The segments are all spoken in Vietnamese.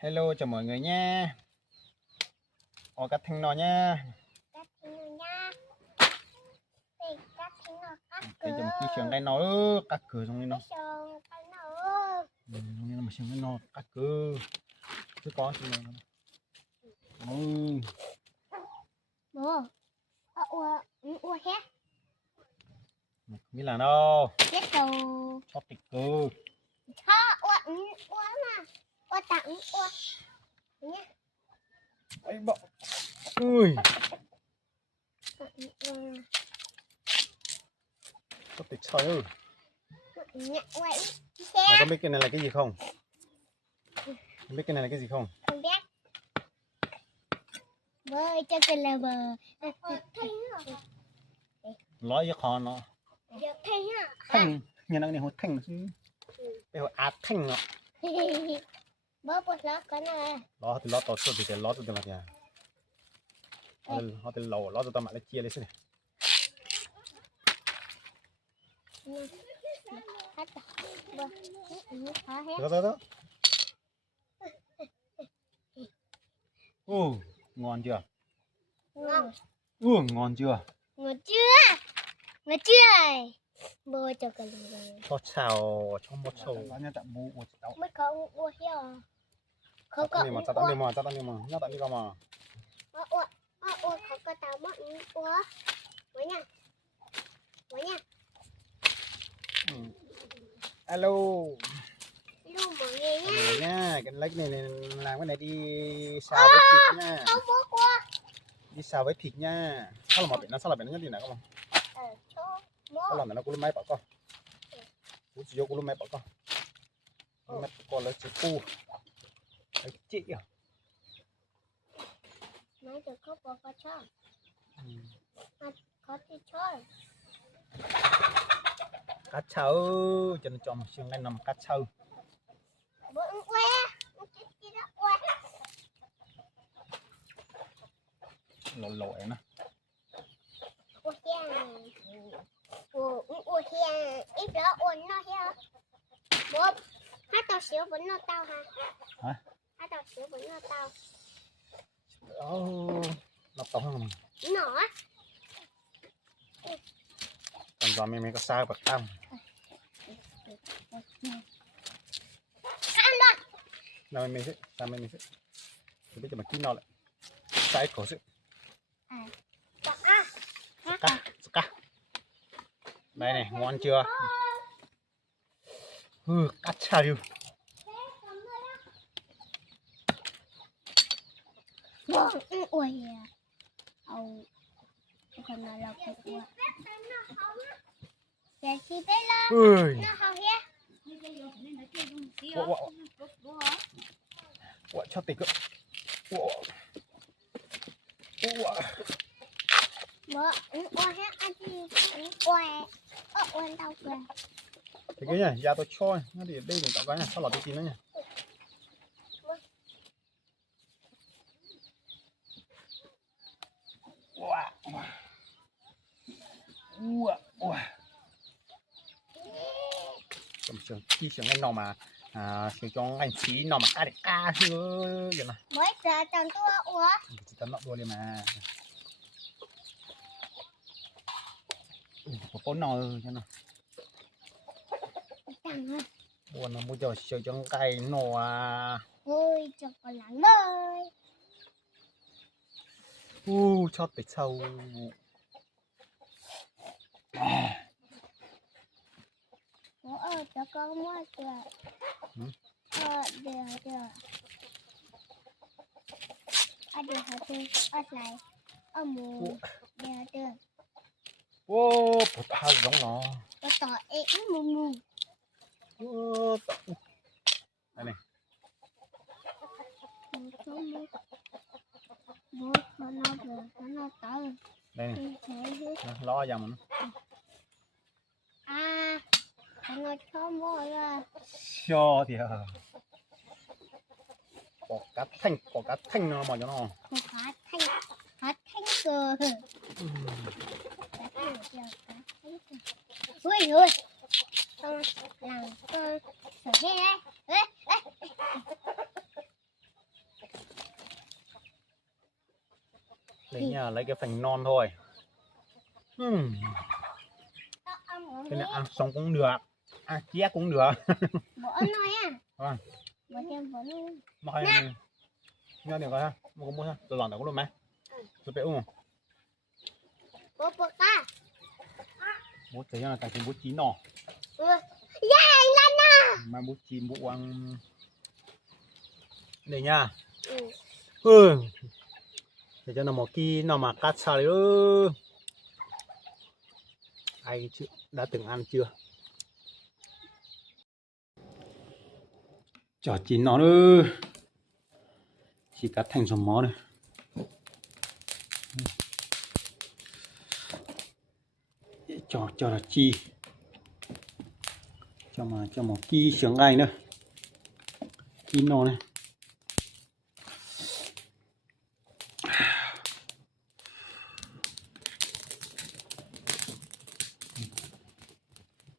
Hello chào mọi người nha. Cắt thanh nó nha. Cắt thanh nha. Cắt thanh nó cắt Cái cửa. chồng kia sườn đây nó cắt cửa trong đây nó. Cái nó. Nhưng mà sườn đây nó cắt cửa. Chứ có gì đâu. Bố. Ủa hết. Biết là đâu. Chết rồi. Cho tịch cơ. Ủa mà. Tặng ủa. Nhá. Ấy bọ. Ui. Cho tịch trời ơi. Nhạ vậy. Mày có biết cái này là cái gì không? Không biết cái này là cái gì không? Không biết. Bơi cho cái là bờ. Nói với con nó. Thanh. Nhìn nó này hột thanh chứ. Cái hột át thanh nó. Bố bố lót cái này. Lo thì lo tao số thì cái lo cho tao mà họ thì lo cho tao mà lấy chia lấy xin này. Đó. Ngon chưa? Ngon. Ngon chưa? Ngon chưa? Bơi cho cái này. Cho xào trong một sầu. Nhá tạm bù một cháu. Mới có ua hiểu. Không có. Cho tao đi mà. Nhá tao đi qua mà. Ua không có tao mất ua. Với nha. Alo. Luôn mọi người nha. Nha, cái lách này làm cái này đi xào với thịt nha. Không bố qua. Đi xào với thịt nha. Sao là sao là biển nó nhất gì nào không? Sao là nó cũng máy bảo con. Cũng chỉ vô cũng máy bảo con. Máy con là chỉ cu. Cái chị à? Nói được có bò có cho. Có tí chơi. Cá sấu, cho nó cho một xương lên nằm cá sấu. Bố que. Lộ nè. Ua hiền. Ít đó ổn nó hiền. Bố. Hát tao xíu vẫn nó tao hả? Hả? Hát tao xíu vẫn nó tao. Nó to hơn. Nó á. Còn giờ mình có sao bạc tam. Nào mình sẽ, sao mình sẽ. Thì bây giờ mà kín nó lại. Sai cổ sự. Cá. Đây này, ngon chưa? Cắt sao đi. Ui còn là lọc cái cua. Để chi bé lên. Nó không hết. Cho tịch cơ. Bố, hết anh đi. Quên tao quên. Thì cái này, ra tôi cho. Nó đi đây mình tạo cái này, sau đó tôi tin nó nha. Trường khi trường anh nào mà trường cho anh xí nào mà để ca chứ vậy nào mới giờ tao tua ủa chỉ tao nọ đua đi mà có bốn nọ cho nó buồn nó mua cho sửa cho cái nọ ôi cho con lắng ơi cho tới sâu bố ơi cho con mua kìa được được lại mù được bột tha giống nó có tỏi mù đây này bố nó tới đây này lo dòng nó cho mua ra cho thì có cá thanh nó mà cho nó cá thanh cơ ui ui con làm con sửa hết đấy Đấy nha, lấy cái phần non thôi. Cái này ăn xong cũng được, ăn chét cũng được. Bỏ nói à. Vâng. Bỏ thêm bỏ luôn. Mà hay nghe được ha, mua mua ha, tôi làm được luôn mà. Tôi bé không? Bỏ bỏ ca. Bố thấy là tại vì bố chín nọ. Yeah, Lana. Mà bố chín bố ăn đây nha. Để cho nó một kia nó mà cắt sao đấy. Ai chứ đã từng ăn chưa? Chỏ chín nó nữa. Chỉ cắt thành some mó này. Cho là chi. Cho một kia sướng ngay nữa. Chín nó này.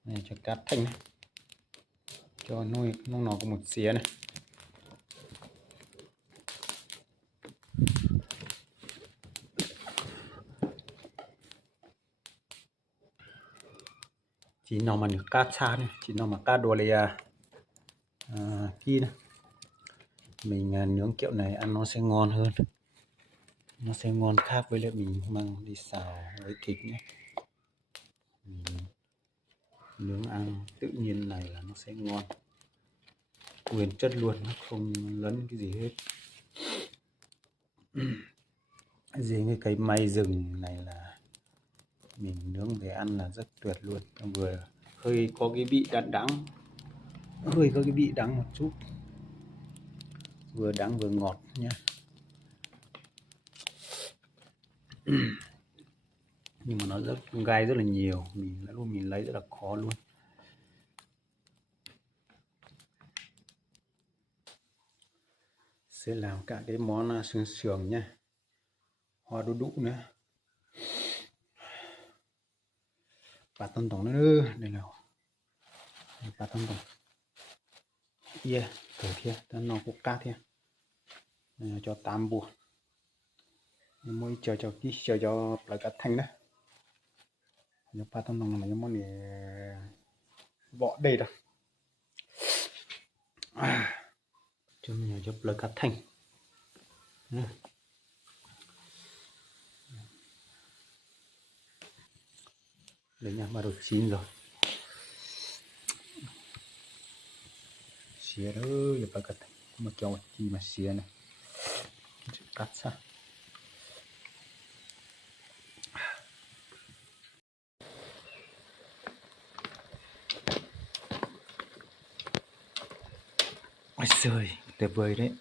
Này cho cắt thành này. Cho nuôi nó có một xía này. Chỉ nó mà được cắt xa này, chỉ nó mà cắt đồ là kia này. Mình nướng kiểu này ăn nó sẽ ngon hơn, nó sẽ ngon khác với lại mình mang đi xào với thịt nhé. Nướng ăn tự nhiên này là nó sẽ ngon nguyên chất luôn, nó không lẫn cái gì hết. Riêng cái cây may rừng này là mình nướng về ăn là rất tuyệt luôn, vừa hơi có cái vị đắng, hơi có cái vị đắng một chút, vừa đắng vừa ngọt nhé. Nhưng mà nó rất gai rất là nhiều, mình lấy rất là khó luôn. Sẽ làm cả cái món sườn sườn nha, hoa đu đủ nữa, bà tân tổng nữa. Đây là bà tân tổng, yeah, thử kia nó cũng cát kia, cho 8 buồn, mới chờ cho lại cả thanh đó. Nếu bà tân tổng là cái món này bỏ đây rồi, cho mình cho lại cả thanh. Đấy nha, bắt đầu chín rồi. Xía đó, giờ phải cắt mà cho chi mà xía này, cắt ra. Ôi giời, tuyệt vời đấy.